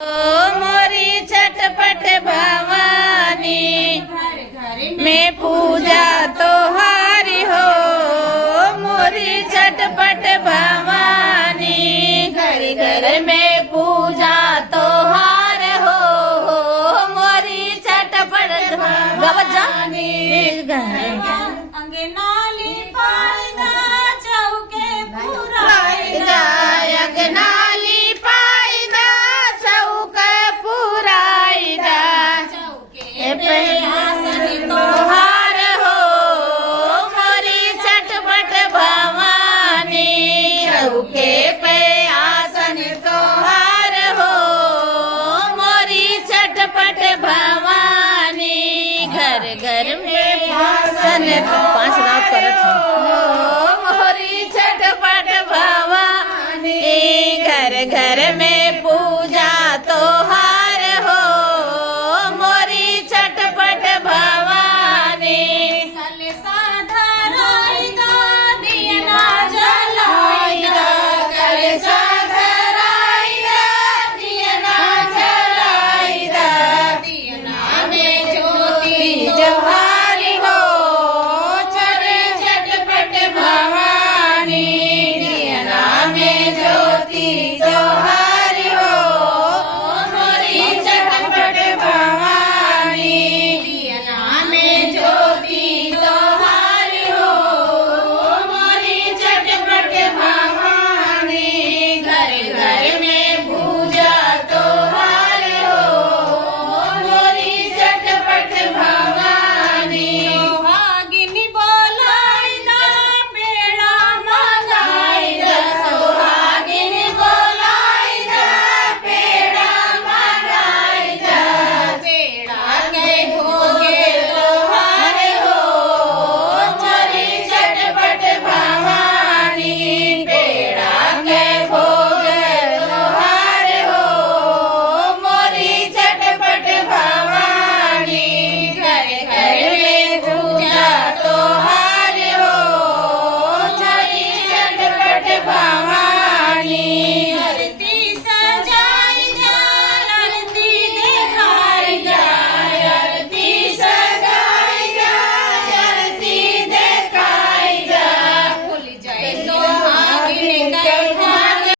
मोरी चटपट भवानी में पूजा तो हारी हो। मोरी चटपट भवानी घर घर में पूजा तो हार हो। मोरी चटपट भवानी अंगनाली पायदा चौके पुरायदा अंगनाली पायदा चौक पुरायदा पे आसन तोहार हो। मोरी चटपट भवानी चौके पे आसन तोहार हो। मोरी चटपट भवानी घर घर में आसन 5 रात करत हो। मोरी चटपट भवानी घर घर में पूजा